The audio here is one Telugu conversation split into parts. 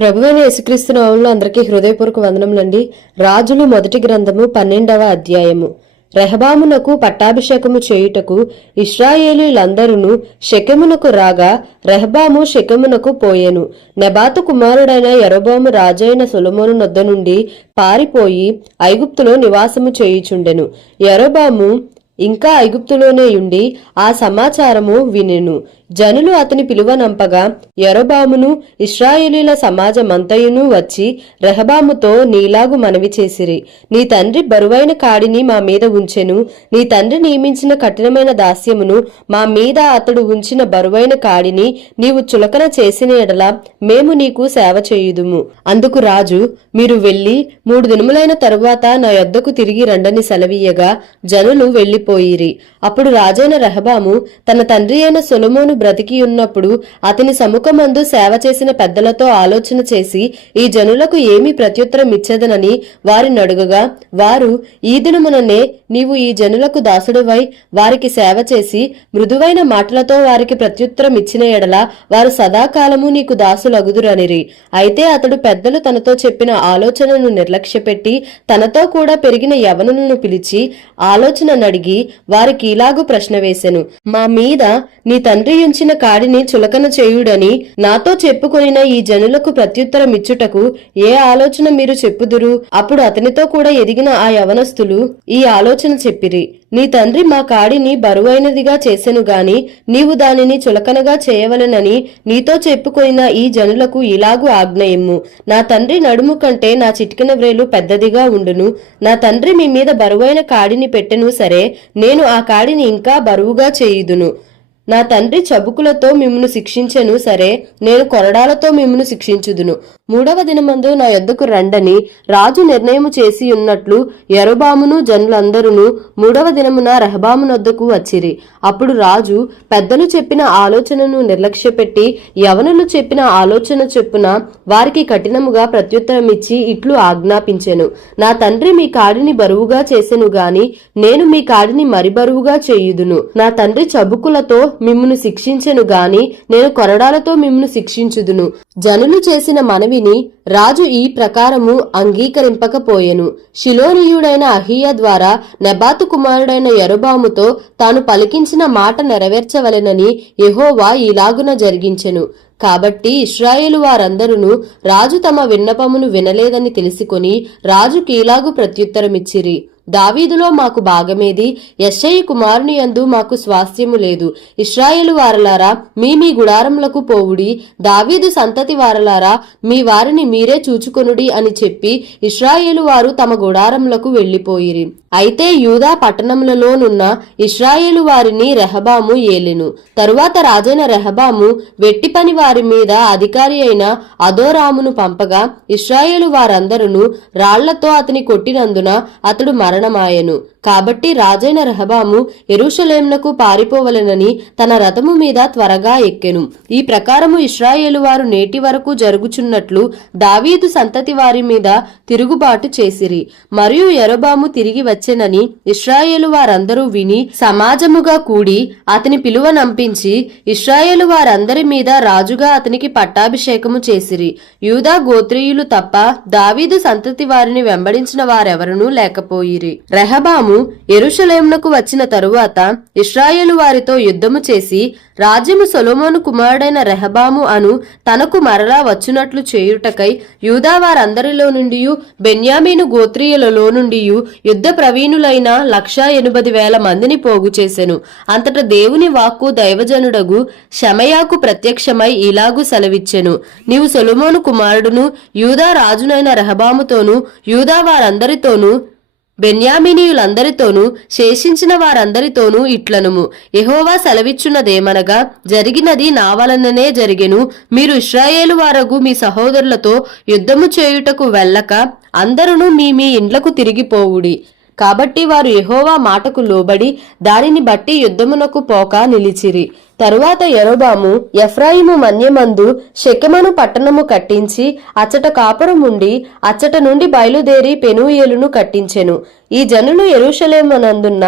ప్రభువైన యేసుక్రీస్తు నామములో అందరికీ హృదయపూర్వక వందనములండి. రాజులు మొదటి గ్రంథము 12వ అధ్యాయము. రెహబామునకు పట్టాభిషేకము చేయుటకు ఇశ్రాయేలీలందరూ షెకెమునకు రాగా రెహబాము షెకెమునకు పోయెను. నెబాతు కుమారుడైన యరొబాము రాజైన సొలొమోను నొద్ద నుండి పారిపోయి ఐగుప్తులో నివాసము చేయుచుండెను. యరొబాము ఇంకా ఐగుప్తులోనే ఉండి ఆ సమాచారము వినెను. జనులు అతని పిలువనంపగా యరొబామును ఇశ్రాయేలీల సమాజమంతయును వచ్చి రెహబాముతో నీలాగు మనవి చేసిరి. నీ తండ్రి బరువైన కాడిని మా మీద ఉంచెను. నీ తండ్రి నియమించిన కఠినమైన దాస్యమును మా మీద అతడు ఉంచిన బరువైన కాడిని నీవు చులకన చేసిన ఎడల మేము నీకు సేవ చేయుదుము. అందుకు రాజు, మీరు వెళ్లి 3 దినములైన తరువాత నా యొద్దకు తిరిగి రండని సెలవీయగా జనులు వెళ్లిపోయిరి. అప్పుడు రాజైన రెహబాము తన తండ్రి అయిన సొలొమోను బ్రతికి ఉన్నప్పుడు అతని సముఖమందు సేవ చేసిన పెద్దలతో ఆలోచన చేసి ఈ జనులకు ఏమి ప్రత్యుత్తరం ఇచ్చేదనని వారిని అడుగగా వారు, ఈ దినముననే నీవు ఈ జనులకు దాసుడువై వారికి సేవ చేసి మృదువైన మాటలతో వారికి ప్రత్యుత్తరం ఇచ్చిన ఎడల వారు సదాకాలము నీకు దాసులగుదురనిరి. అయితే అతడు పెద్దలు తనతో చెప్పిన ఆలోచనను నిర్లక్ష్యపెట్టి తనతో కూడా పెరిగిన యవనులను పిలిచి ఆలోచన నడిగి వారికి ఇలాగు ప్రశ్న వేసెను. మా మీద నీ తండ్రి ఉంచిన కాడిని చులకన చేయుడని నాతో చెప్పుకొనిన ఈ జనులకు ప్రత్యుత్తరం ఇచ్చుటకు ఏ ఆలోచన మీరు చెప్పుదురు? అప్పుడు అతనితో కూడా ఎదిగిన ఆ యవనస్తులు ఈ ఆలోచన చెప్పిరి. నీ తండ్రి మా కాడిని బరువైనదిగా చేసెను గాని నీవు దానిని చులకనగా చేయవలెనని నీతో చెప్పుకొనిన ఈ జనులకు ఇలాగు ఆజ్ఞయిమ్ము. నా తండ్రి నడుము కంటే నా చిటికెన వ్రేలు పెద్దదిగా ఉండును. నా తండ్రి మీ మీద బరువైన కాడిని పెట్టెను సరే, నేను ఆ కాడిని ఇంకా బరువుగా చేయుదును. నా తండ్రి చబుకులతో మిమ్మును శిక్షించెను సరే, నేను కొరడాలతో మిమ్మును శిక్షించుదును. 3వ దినమందు నా యొద్దకు రండని రాజు నిర్ణయము చేసి ఉన్నట్లు యరొబామును జనులందరూ 3వ దినమున రెహబామునొద్దకు వచ్చిరి. అప్పుడు రాజు పెద్దలు చెప్పిన ఆలోచనను నిర్లక్ష్యపెట్టి యవనులు చెప్పిన ఆలోచన చొప్పున వారికి కఠినముగా ప్రత్యుత్తరమిచ్చి ఇట్లు ఆజ్ఞాపించెను. నా తండ్రి మీ కాడిని బరువుగా చేసెను గాని నేను మీ కాడిని మరి బరువుగా చేయుదును. నా తండ్రి చబుకులతో మిమ్మును శిక్షించెను గాని నేను కొరడాలతో మిమ్మును శిక్షించుదును. జనులు చేసిన మనవిని రాజు ఈ ప్రకారము అంగీకరింపకపోయెను. షిలోనీయుడైన అహీయ ద్వారా నెబాతు కుమారుడైన యరొబాముతో తాను పలికించిన మాట నెరవేర్చవలెనని యెహోవా ఇలాగున జరిగించెను. కాబట్టి ఇశ్రాయేలు వారందరూ రాజు తమ విన్నపమును వినలేదని తెలుసుకొని రాజుకి ఇలాగు ప్రత్యుత్తరమిచ్చిరి. దావీదులో మాకు భాగమేది? యెష్షయి కుమారుని యందు మాకు స్వాస్థ్యము లేదు. ఇశ్రాయేలు వారలారా, మీ గుడారములకు పోవుడి. దావీదు సంతతి వారలారా, మీ వారిని మీరే చూచుకొనుడి అని చెప్పి ఇశ్రాయేలు వారు తమ గుడారములకు వెళ్లిపోయిరి. అయితే యూదా పట్టణములలోనున్న ఇశ్రాయేలు వారిని రెహబాము ఏలెను. తరువాత రాజైన రెహబాము వెట్టి పని వారి మీద అధికారి అయిన అదోరామును పంపగా ఇశ్రాయేలు వారందరూ రాళ్లతో అతని కొట్టినందున అతడు మరణమాయెను. కాబట్టి రాజైన రెహబాము యెరూషలేమునకు పారిపోవలెనని తన రథము మీద త్వరగా ఎక్కెను. ఈ ప్రకారము ఇశ్రాయేలు వారు నేటి వరకు జరుగుచున్నట్లు దావీదు సంతతి వారి మీద తిరుగుబాటు చేసిరి. మరియు యరొబాము తిరిగి వచ్చెనని ఇశ్రాయేలు వారందరూ విని సమాజముగా కూడి అతని పిలువనంపించి ఇశ్రాయేలు వారందరి మీద రాజుగా అతనికి పట్టాభిషేకము చేసిరి. యూదా గోత్రీయులు తప్ప దావీదు సంతతి వారిని వెంబడించిన వారెవరనూ లేకపోయిరి. రెహబాము యెరూషలేమునకు వచ్చిన తరువాత ఇశ్రాయేలు వారితో యుద్ధము చేసి రాజ్యము సొలొమోను కుమారుడైన రెహబాము అను తనకు మరలా వచ్చునట్లు చేయుటకై యూదా వారందరిలో నుండి బెన్యామీను గోత్రీయులలో నుండి యుద్ధ ప్రవీణులైన 180,000 మందిని పోగు చేసెను. అంతట దేవుని వాక్కు దైవజనుడగు షమయాకు ప్రత్యక్షమై ఇలాగు సెలవిచ్చెను. నీవు సొలొమోను కుమారుడును యూదా రాజునైన రెహబాముతోనూ యూదా వారందరితోనూ బెన్యామీనీయులందరితోనూ శేషించిన వారందరితోనూ ఇట్లనుము, యెహోవా సెలవిచ్చున్నదేమనగా, జరిగినది నా వలననే జరిగెను. మీరు ఇశ్రాయేలు వారగు మీ సహోదరులతో యుద్ధము చేయుటకు వెళ్ళక అందరూ మీ ఇండ్లకు తిరిగిపోవుడి. కాబట్టి వారు యెహోవా మాటకు లోబడి దానిని బట్టి యుద్ధమునకు పోక నిలిచిరి. తరువాత యరొబాము ఎఫ్రాయిము మన్యమందు షెకెమును పట్టణము కట్టించి అచ్చట కాపురముండి అచ్చట నుండి బయలుదేరి పెనూయేలును కట్టించెను. ఈ జనులు యెరూషలేమునందున్న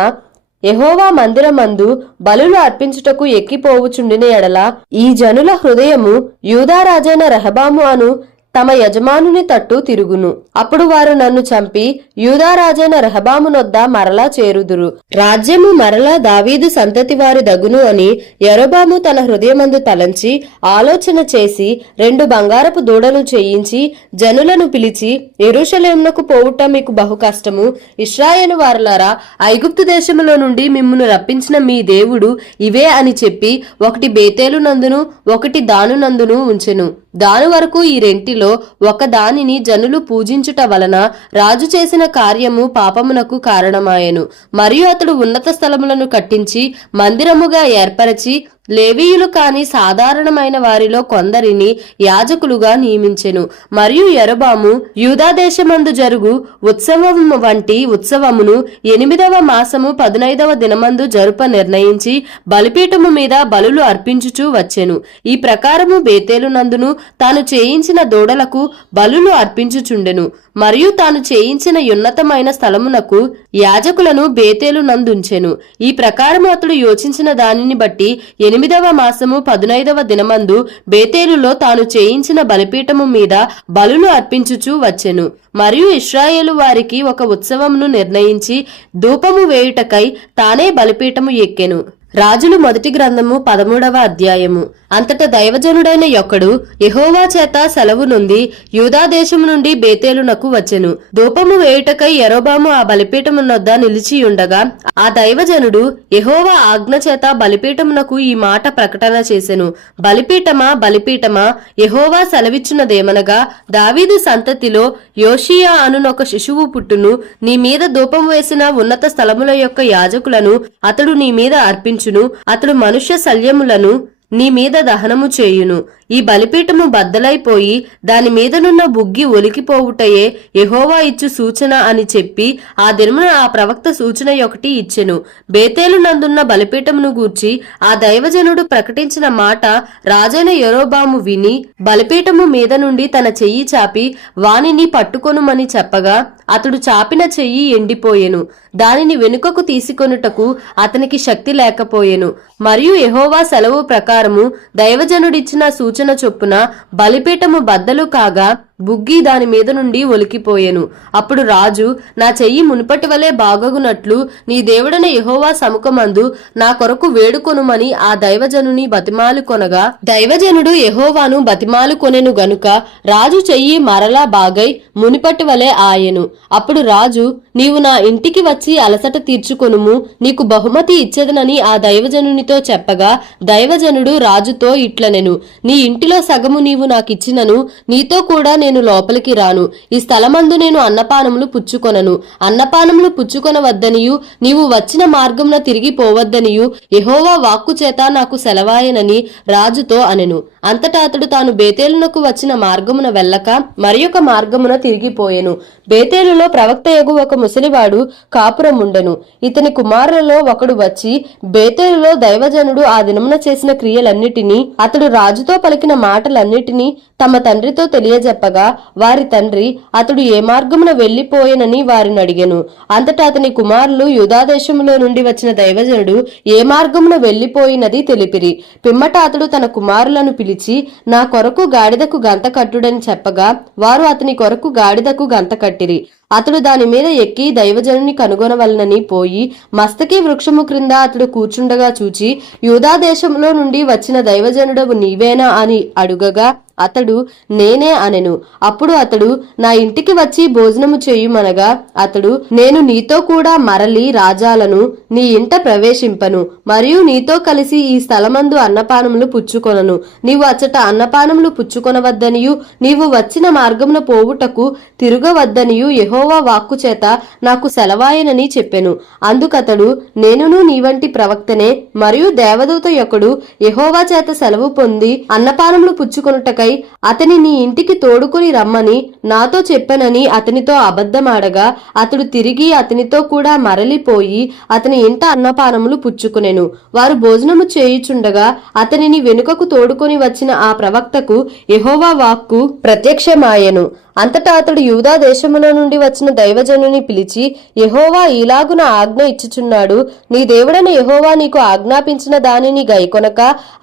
యెహోవా మందిరమందు బలులు అర్పించుటకు ఎక్కిపోవుచుండిన ఎడల ఈ జనుల హృదయము యూదా రాజైన రెహబాము అను తమ యజమానుని తట్టు తిరుగును. అప్పుడు వారు నన్ను చంపి యూదారాజైన రెహబామునొద్ద మరలా చేరుదురు. రాజ్యము మరలా దావీదు సంతతి వారి దగును అని యరొబాము తన హృదయమందు తలంచి ఆలోచన చేసి 2 బంగారపు దూడలు చేయించి జనులను పిలిచి, యెరూషలేమునకు పోవుట మీకు బహు కష్టము. ఇశ్రాయేలు వారలారా, ఐగుప్తు దేశములో నుండి మిమ్మును రప్పించిన మీ దేవుడు ఇవే అని చెప్పి ఒకటి బేతేలు నందును ఒకటి దాను నందును ఉంచెను. దాని వరకు ఈ రెంటిలో ఒక దానిని జనులు పూజించుట వలన రాజు చేసిన కార్యము పాపమునకు కారణమాయెను. మరియు అతడు ఉన్నత స్థలములను కట్టించి మందిరముగా ఏర్పరచి లేవీయులు కాని సాధారణమైన వారిలో కొందరిని యాజకులుగా నియమించెను. మరియు యరొబాము యూదా దేశమందు జరుగు ఉత్సవం వంటి ఉత్సవమును 8వ మాసము 15వ దినమందు జరుప నిర్ణయించి బలిపీఠము మీద బలులు అర్పించుచూ వచ్చెను. ఈ ప్రకారము బేతేలు నందును తాను చేయించిన దూడలకు బలులు అర్పించుచుండెను. మరియు తాను చేయించిన ఉన్నతమైన స్థలమునకు యాజకులను బేతేలు నందుంచెను. ఈ ప్రకారము అతడు యోచించిన దానిని బట్టి 8వ మాసము 15వ దినమందు బేతేలులో తాను చేయించిన బలిపీఠము మీద బలులు అర్పించుచూ వచ్చెను. మరియు ఇశ్రాయేలు వారికి ఒక ఉత్సవమును నిర్ణయించి ధూపము వేయుటకై తానే బలిపీఠము ఎక్కెను. రాజులు మొదటి గ్రంథము 13వ అధ్యాయము. అంతట దైవజనుడైన యొక్కడు యెహోవా చేత సెలవు నొంది యూదా దేశము నుండి బేతేలునకు వచ్చెను. ధూపము వేయుటకై యరొబాము ఆ బలిపీఠమునొద్ద నిలిచియుండగా ఆ దైవజనుడు యెహోవా ఆజ్ఞ చేత బలిపీఠమునకు ఈ మాట ప్రకటన చేసెను. బలిపీఠమా, బలిపీఠమా, యెహోవా సెలవిచ్చున్నదేమనగా, దావీదు సంతతిలో యోషియా అనునొక శిశువు పుట్టును. నీ మీద ధూపం వేసిన ఉన్నత స్థలముల యొక్క యాజకులను అతడు నీ మీద అర్పించును. అతడు మనుష్య శల్యములను నీ మీద దహనము చేయును. ఈ బలిపీఠము బద్దలైపోయి దాని మీదనున్న బుగ్గి ఒలికిపోవుటయే యెహోవా ఇచ్చు సూచన అని చెప్పి ఆ దినమున ఆ ప్రవక్త సూచన ఒకటి ఇచ్చెను. బేతేలు నందున్న బలిపీఠమును గూర్చి ఆ దైవజనుడు ప్రకటించిన మాట రాజైన యరొబాము విని బలిపీఠము మీద నుండి తన చెయ్యి చాపి వానిని పట్టుకొనుమని చెప్పగా అతడు చాపిన చెయ్యి ఎండిపోయెను. దానిని వెనుకకు తీసుకొనుటకు అతనికి శక్తి లేకపోయెను. మరియు యెహోవా సెలవు ప్రకారము దైవజనుడిచ్చిన సూచన చొప్పున బలిపీఠము బద్దలు కాగా బుగ్గి దాని మీద నుండి ఒలికిపోయెను. అప్పుడు రాజు, నా చెయ్యి మునుపటి వలె బాగగునట్లు నీ దేవుడైన యెహోవా సముఖమందు నా కొరకు వేడుకొనుమని ఆ దైవజనుని బతిమాలు కొనగా దైవజనుడు యెహోవాను బతిమాలు కొనెను గనుక రాజు చెయ్యి మరలా బాగై మునిపటి వలె ఆయెను. అప్పుడు రాజు, నీవు నా ఇంటికి వచ్చి అలసట తీర్చుకొనుము, నీకు బహుమతి ఇచ్చెదనని ఆ దైవజనునితో చెప్పగా దైవజనుడు రాజుతో ఇట్లనెను, నీ ఇంటిలో సగము నీవు నాకిచ్చినను నీతో కూడా నేను లోపలికి రాను. ఈ స్థలమందు నేను అన్నపానములు పుచ్చుకొనను. అన్నపానములు పుచ్చుకొనవద్దనియు నీవు వచ్చిన మార్గమున తిరిగి పోవద్దనియు యెహోవా వాక్కు చేత నాకు సెలవాయనని రాజుతో అనెను. అంతటా అతడు తాను బేతేలునకు వచ్చిన మార్గమున వెళ్ళక మరియొక మార్గమున తిరిగిపోయెను. బేతేలులో ప్రవక్తయగు ఒక ముసలివాడు కాపురముండెను. ఇతని కుమారులలో ఒకడు వచ్చి బేతేలులో దైవజనుడు ఆ దినమున చేసిన క్రియలన్నిటినీ అతడు రాజుతో పలికిన మాటలన్నిటినీ తమ తండ్రితో తెలియజెప్పగా వారి తండ్రి అతడు ఏ మార్గమున వెళ్లిపోయెనని వారిని అడిగెను. అంతటా అతని కుమారులు యూదాదేశములో నుండి వచ్చిన దైవజనుడు ఏ మార్గమున వెళ్లిపోయినది తెలిపిరి. పిమ్మట అతడు తన కుమారులను పిలిచి, నా కొరకు గాడిదకు గంత కట్టుడని చెప్పగా వారు అతని కొరకు గాడిదకు గంత కట్టిరి. అతడు దాని మీద ఎక్కి దైవజనుని కనుగొనవలనని పోయి మస్తకి వృక్షము క్రింద అతడు కూర్చుండగా చూచి, యూదా దేశంలో నుండి వచ్చిన దైవజనుడవు నీవేనా అని అడుగగా అతడు నేనే అనెను. అప్పుడు అతడు నా ఇంటికి వచ్చి భోజనము చేయుమనగా అతడు, నేను నీతో కూడా మరలి రాజాలను నీ ఇంట ప్రవేశింపను మరియు నీతో కలిసి ఈ స్థలమందు అన్నపానములు పుచ్చుకొనను. నీవు అచ్చట అన్నపానములు పుచ్చుకొనవద్దనియు నీవు వచ్చిన మార్గమున పోవుటకు తిరగవద్దనియు యెహోవా వాక్కు చేత నాకు సెలవాయనని చెప్పెను. అందుకతడు, నేనును నీ వంటి ప్రవక్తనే మరియు దేవదూత యొక్కడు యెహోవా చేత సెలవు పొంది అన్నపానములు పుచ్చుకొనుటకై అతని నీ ఇంటికి తోడుకుని రమ్మని నాతో చెప్పనని అతనితో అబద్ధమాడగా అతడు తిరిగి అతనితో కూడా మరలిపోయి అతని ఇంట అన్నపానములు పుచ్చుకొనెను. వారు భోజనము చేయుచుండగా అతనిని వెనుకకు తోడుకొని వచ్చిన ఆ ప్రవక్తకు యెహోవా వాక్కు ప్రత్యక్షమాయెను. అంతటా అతడు యూదా దేశములో నుండి వచ్చిన దైవజనుని పిలిచి, యెహోవా ఈలాగున ఆజ్ఞ ఇచ్చుచున్నాడు, నీ దేవుడైన యెహోవా నీకు ఆజ్ఞాపించిన దానిని గైకొనక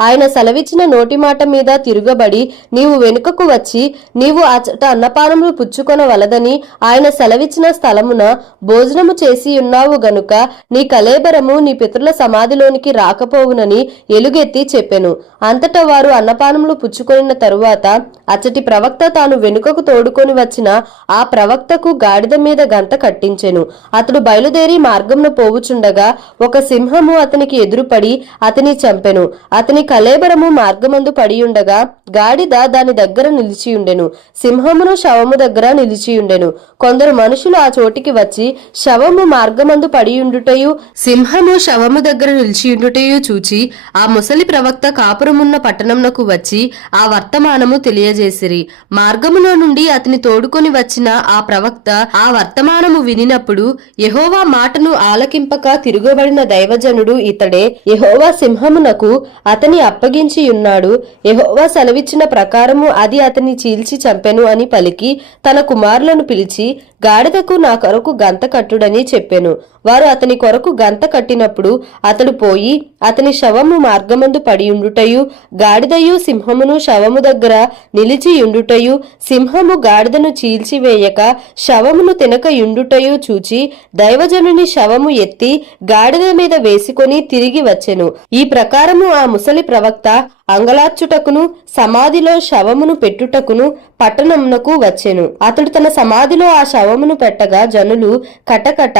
ఆయన సెలవిచ్చిన నోటి మాట మీద తిరుగబడి నీవు వెనుకకు వచ్చి నీవు అచట అన్నపానములు పుచ్చుకొనవలదని ఆయన సెలవిచ్చిన స్థలమున భోజనము చేసి ఉన్నావు గనుక నీ కళేబరము నీ పితరుల సమాధిలోనికి రాకపోవునని ఎలుగెత్తి చెప్పెను. అంతటా వారు అన్నపానములు పుచ్చుకొనిన తరువాత అచ్చటి ప్రవక్త తాను వెనుకకు తోడుకొని వచ్చిన ఆ ప్రవక్తకు గాడిద మీద గంత కట్టించెను. అతడు బయలుదేరి మార్గంను పోవుచుండగా ఒక సింహము అతనికి ఎదురుపడి అతని చంపెను. అతని కళేబరము మార్గమందు పడియుండగా గాడిద దాని దగ్గర నిలిచియుండెను. సింహమును శవము దగ్గర నిలిచియుండెను. కొందరు మనుషులు ఆ చోటికి వచ్చి శవము మార్గమందు పడియుండుటయు సింహము శవము దగ్గర నిలిచియుండుటయు చూచి ఆ ముసలి ప్రవక్త కాపురమున్న పట్టణంనకు వచ్చి ఆ వర్తమానము తెలియజేసిరి. మార్గములో నుండి అతని తోడుకొని వచ్చిన ఆ ప్రవక్త ఆ వర్తమానము వినినప్పుడు యెహోవా మాటను ఆలకింపక తిరుగబడిన దైవజనుడు ఇతడే, యెహోవా సింహమునకు అతని అప్పగించి ఉన్నాడు, యెహోవా సెలవిచ్చిన ప్రకారము అది అతని చీల్చి చంపెను అని పలికి తన కుమారులను పిలిచి గాడిదకు నా కొరకు గంత కట్టుడని చెప్పెను. వారు అతని కొరకు గంత కట్టినప్పుడు అతడు పోయి అతని శవము మార్గమందు పడియుండుటయు గాడిదయు సింహమును శవము దగ్గర నిలిచియుండుటయు సింహము గాడిదను చీల్చివేయక శవమును తినక యుండుటయు చూచి దైవజనుని శవము ఎత్తి గాడిద మీద వేసుకొని తిరిగి వచ్చెను. ఈ ప్రకారము ఆ ముసలి ప్రవక్త అంగలార్చుటకును సమాధిలో శవమును పెట్టుటకును పట్టణమునకు వచ్చెను. అతడు తన సమాధిలో ఆ శవమును పెట్టగా జనులు కటకట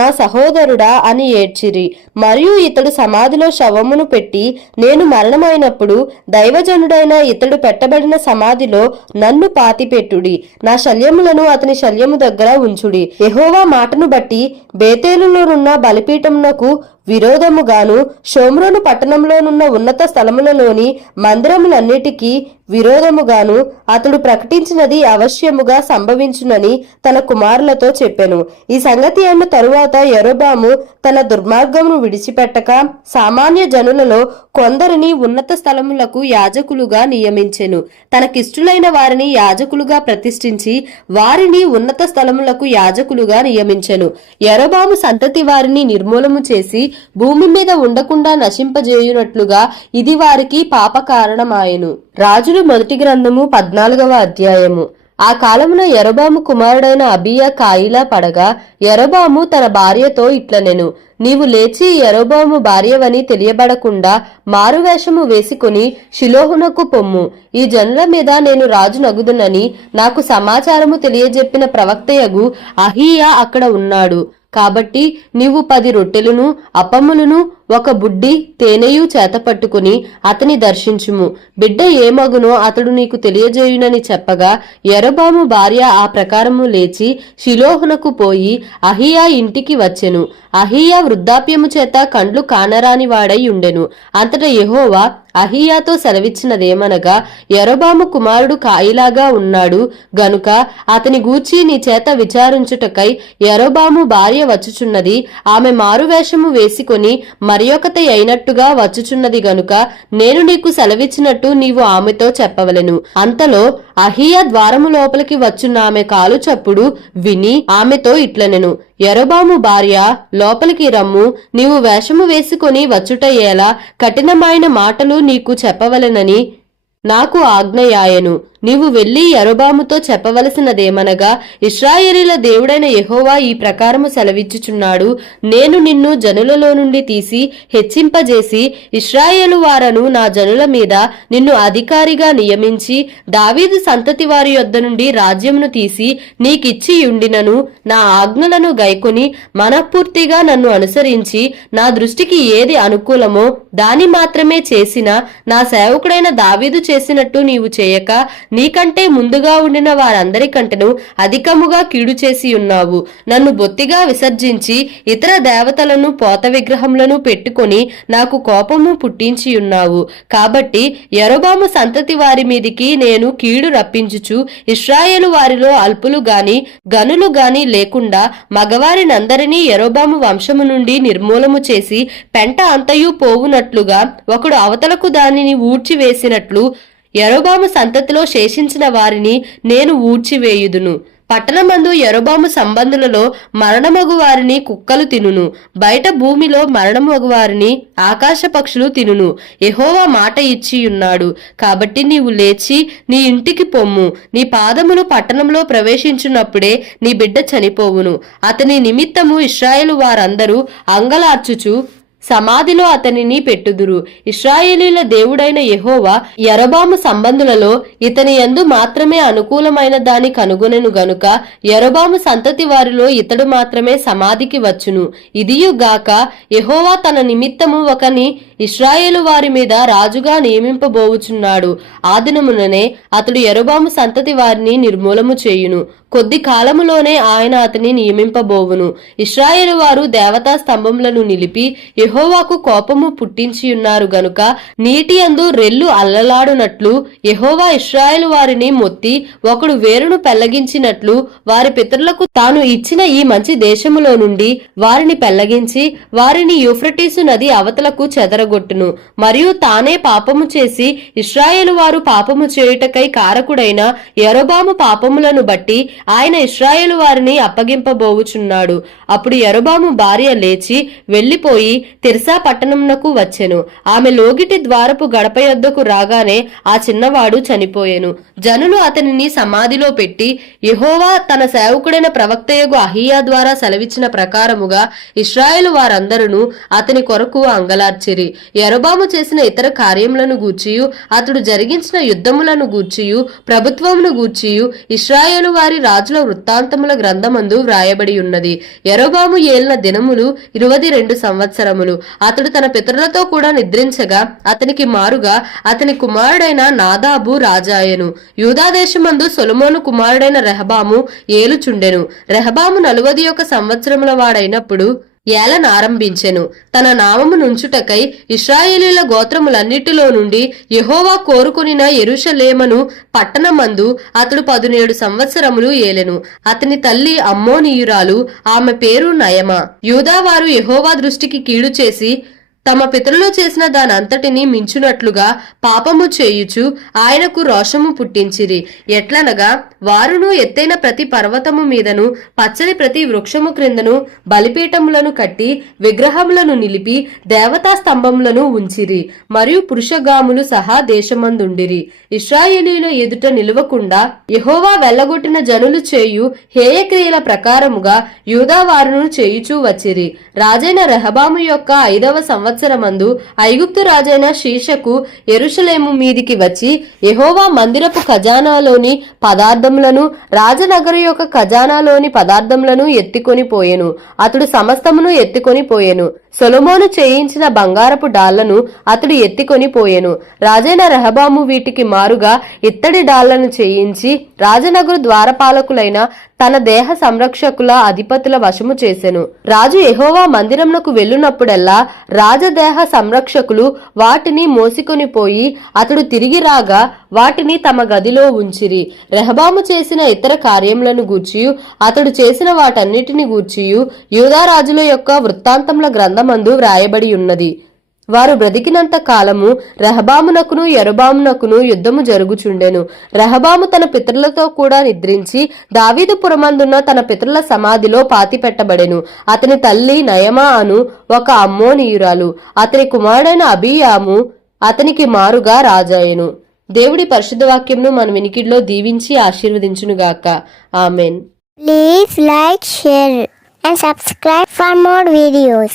నా సహోదరుడా అని ఏడ్చిరి. మరియు ఇతడు సమాధిలో శవమును పెట్టి నేను మరణమైనప్పుడు దైవజనుడైన ఇతడు పెట్టబడిన సమాధిలో నన్ను పాతిపెట్టుడి, నా శల్యములను అతని శల్యము దగ్గర ఉంచుడి. యెహోవా మాటను బట్టి బేతేలులోనున్న బలిపీఠమునకు విరోధముగాను షోమ్రోను పట్టణంలోనున్న ఉన్నత స్థలములలోని మందిరములన్నిటికీ విరోధముగాను అతడు ప్రకటించినది అవశ్యముగా సంభవించునని తన కుమారులతో చెప్పెను. ఈ సంగతి అయిన తరువాత యరొబాము తన దుర్మార్గమును విడిచిపెట్టక సామాన్య జనులలో కొందరిని ఉన్నత స్థలములకు యాజకులుగా నియమించెను. తనకిష్టులైన వారిని యాజకులుగా ప్రతిష్ఠించి వారిని ఉన్నత స్థలములకు యాజకులుగా నియమించెను. యరొబాము సంతతి వారిని నిర్మూలము చేసి భూమి మీద ఉండకుండా నశింపజేయునట్లుగా ఇది వారికి పాప కారణమాయెను. రాజులు మొదటి గ్రంథము 14వ అధ్యాయము. ఆ కాలమున యరొబాము కుమారుడైన అబీయా కాయిలా పడగా యరొబాము తన భార్యతో ఇట్లనెను, నీవు లేచి యరొబాము భార్యవని తెలియబడకుండా మారువేషము వేసుకుని షిలోహునకు పొమ్ము. ఈ జనుల మీద నేను రాజు నగుదునని నాకు సమాచారము తెలియజెప్పిన ప్రవక్తయగు అహీయా అక్కడ ఉన్నాడు. కాబట్టి నీవు 10 రొట్టెలను అప్పములను ఒక బుడ్డి తేనెయు చేతపట్టుకుని అతని దర్శించుము. బిడ్డ ఏమగునో అతడు నీకు తెలియజేయునని చెప్పగా యరొబాము భార్య ఆ ప్రకారము లేచి షిలోహునకు పోయి అహీయా ఇంటికి వచ్చెను. అహీయా వృద్ధాప్యము చేత కండ్లు కానరాని వాడై ఉండెను. అంతటా యెహోవా అహీయాతో సెలవిచ్చినదేమనగా, యరొబాము కుమారుడు కాయిలాగా ఉన్నాడు గనుక అతని గూర్చి నీ చేత విచారించుటకై యరొబాము భార్య వచ్చుచున్నది. ఆమె మారువేషము వేసుకొని మరియొకతే అయినట్టుగా వచ్చుచున్నది గనుక నేను నీకు సెలవిచ్చినట్టు నీవు ఆమెతో చెప్పవలెను. అంతలో అహీయా ద్వారము లోపలికి వచ్చున్న ఆమె కాలు చప్పుడు విని ఆమెతో ఇట్లనెను, యరొబాము భార్య లోపలికి రమ్ము, నీవు వేషము వేసుకొని వచ్చుట ఎలా? కఠినమైన మాటలు నీకు చెప్పవలెనని నాకు ఆజ్ఞయాయెను. నీవు వెళ్లి యరొబాముతో చెప్పవలసినదేమనగా, ఇశ్రాయేలీల దేవుడైన యెహోవా ఈ ప్రకారము సెలవిచ్చుచున్నాడు, నేను నిన్ను జనులలో నుండి తీసి హెచ్చింపజేసి ఇశ్రాయేలు వారను నా జనుల మీద నిన్ను అధికారిగా నియమించి దావీదు సంతతి వారి యొద్ద నుండి రాజ్యమును తీసి నీకిచ్చియుండినను నా ఆజ్ఞలను గైకొని మనఃపూర్తిగా నన్ను అనుసరించి నా దృష్టికి ఏది అనుకూలమో దాని మాత్రమే చేసిన నా సేవకుడైన దావీదు చేసినట్టు నీవు చేయక నీకంటే ముందుగా ఉండిన వారందరికంటేను అధికముగా కీడు చేసి ఉన్నావు. నన్ను బొత్తిగా విసర్జించి ఇతర దేవతలను పోత విగ్రహములను పెట్టుకొని నాకు కోపము పుట్టించి ఉన్నావు. కాబట్టి యరొబాము సంతతి వారి మీదికి నేను కీడు రప్పించుచు ఇశ్రాయేలు వారిలో అల్పులు గాని గనులు గాని లేకుండా మగవారినందరినీ యరొబాము వంశము నుండి నిర్మూలము చేసి పెంట అంతయు పోవునట్లుగా ఒకడు అవతలకు దానిని ఊడ్చివేసినట్లు యరొబాము సంతతిలో శేషించిన వారిని నేను ఊడ్చివేయుదును. పట్టణమందు యరొబాము సంబంధులలో మరణమగు వారిని కుక్కలు తినును, బయట భూమిలో మరణమగు వారిని ఆకాశ పక్షులు తినును. యెహోవా మాట ఇచ్చియున్నాడు. కాబట్టి నీవు లేచి నీ ఇంటికి పొమ్ము. నీ పాదములు పట్టణంలో ప్రవేశించున్నప్పుడే నీ బిడ్డ చనిపోవును. అతని నిమిత్తము ఇశ్రాయేలు వారందరూ అంగలార్చుచు సమాధిలో అతనిని పెట్టుదురు. ఇశ్రాయేలీల దేవుడైన యెహోవా యరొబాము సంబంధులలో ఇతని యందు మాత్రమే అనుకూలమైన దాని కనుగొనెను గనుక యరొబాము సంతతి వారిలో ఇతడు మాత్రమే సమాధికి వచ్చును. ఇదియుగాక యెహోవా తన నిమిత్తము ఒకని ఇశ్రాయేలు వారి మీద రాజుగా నియమింపబోవుచున్నాడు. ఆ దినముననే అతడు యరొబాము సంతతి వారిని నిర్మూలము చేయును. కొద్ది కాలములోనే ఆయన అతని నియమింపబోవును. ఇశ్రాయేలు వారు దేవతా స్తంభములను నిలిపి యెహోవాకు కోపము పుట్టించియున్నారు గనుక నీటి యందు రెల్లు అల్లలాడునట్లు యెహోవా ఇశ్రాయేలు వారిని మొత్తి ఒకడు వేరును పెళ్లగించినట్లు వారి పితరులకు తాను ఇచ్చిన ఈ మంచి దేశములో నుండి వారిని పెళ్లగించి వారిని యూఫ్రటీసు నది అవతలకు చెదరగొట్టును. మరియు తానే పాపము చేసి ఇశ్రాయేలు వారు పాపము చేయుటకై కారకుడైన యరొబాము పాపములను బట్టి ఆయన ఇశ్రాయేలు వారిని అప్పగింపబోవుచున్నాడు. అప్పుడు యరొబాము భార్య లేచి వెళ్లిపోయి తిర్సా పట్టణమునకు వచ్చెను. ఆమె లోగిటి ద్వారపు గడప యొద్దకు రాగానే ఆ చిన్నవాడు చనిపోయెను. జనులు అతనిని సమాధిలో పెట్టి యెహోవా తన సేవకుడైన ప్రవక్తయగు అహీయా ద్వారా సెలవిచ్చిన ప్రకారముగా ఇశ్రాయేలు వారందరూ అతని కొరకు అంగలార్చిరి. యరొబాము చేసిన ఇతర కార్యములను గూర్చియు అతడు జరిగించిన యుద్ధములను గూర్చియు ప్రభుత్వమును గూర్చియు ఇశ్రాయేలు వారి రాజుల వృత్తాంతముల గ్రంథమందు వ్రాయబడి ఉన్నది. యరొబాము ఏలిన దినములు 22 సంవత్సరములు. అతడు తన పితరులతో కూడా నిద్రించగా అతనికి మారుగా అతని కుమారుడైన నాదాబు రాజాయెను. యూదాదేశమందు సొలొమోను కుమారుడైన రెహబాము ఏలుచుండెను. రెహబాము 41 సంవత్సరముల వాడైనప్పుడు ఏలనారంభించెను. తన నామము నుంచుటకై ఇశ్రాయేలీల గోత్రములన్నిటిలో నుండి యెహోవా కోరుకొనిన యెరూషలేమను పట్టణమందు అతడు 17 సంవత్సరములు ఏలెను. అతని తల్లి అమ్మోనీయురాలు, ఆమె పేరు నయమ. యూదావారు యెహోవా దృష్టికి కీడు చేసి తమ పితరులు చేసిన దానంతటిని మించునట్లుగా పాపము చేయుచు ఆయనకు రోషము పుట్టించిరి. ఎట్లనగా వారును ఎత్తైన ప్రతి పర్వతము మీదను పచ్చని ప్రతి వృక్షము క్రిందను బలిపీఠములను కట్టి విగ్రహములను నిలిపి దేవతా స్తంభములను ఉంచిరి. మరియు పురుషగాములు సహా దేశమందుండిరి. ఇశ్రాయేలీయుల ఎదుట నిలువకుండా యెహోవా వెళ్లగొట్టిన జనులు చేయు హేయక్రియల ప్రకారముగా యూదావారును చేయుచూ వచ్చిరి. రాజైన రెహబాము యొక్క 5వ సంవత్సరమందు ఐగుప్తు రాజైన షీషకు యెరూషలేము మీదికి వచ్చి యెహోవా మందిరపు ఖజానాలోని పదార్థములను రాజనగరు యొక్క ఖజానాలోని పదార్థములను ఎత్తికొని పోయెను. అతడు సమస్తమును ఎత్తికొని పోయెను. సొలొమోను చేయించిన బంగారపు డాళ్లను అతడు ఎత్తికొని పోయెను. రాజైన రెహబాము వీటికి మారుగా ఇత్తడి డాళ్లను చేయించి రాజనగరు ద్వారపాలకులైన తన దేహ సంరక్షకుల అధిపతుల వశము చేసెను. రాజు యెహోవా మందిరమునకు వెళ్ళునప్పుడెల్లా రాజదేహ సంరక్షకులు వాటిని మోసికొని పోయి అతడు తిరిగి రాగా వాటిని తమ గదిలో ఉంచిరి. రెహబాము చేసిన ఇతర కార్యములను గూర్చియు అతడు చేసిన వాటన్నిటిని గూర్చియు యూదారాజుల యొక్క వృత్తాంతముల గ్రంథమందు వ్రాయబడి ఉన్నది. వారు బ్రతికినంత కాలము రెహబామునకును యరొబామునకును యుద్ధము జరుగుచుండెను. రెహబాము తన పితరులతో కూడా నిద్రించి దావీదు పురమందున్న తన పితరుల సమాధిలో పాతిపెట్టబడెను. అతని తల్లి నయమా అను ఒక అమ్మోనీయురాలు. అతని కుమారుడైన అబీయాము అతనికి మారుగా రాజాయెను. దేవుడి పరిశుద్ధ వాక్యంను మన వినికిడిలో దీవించి ఆశీర్వదించునుగాక. Amen. Please like, share and subscribe for more videos.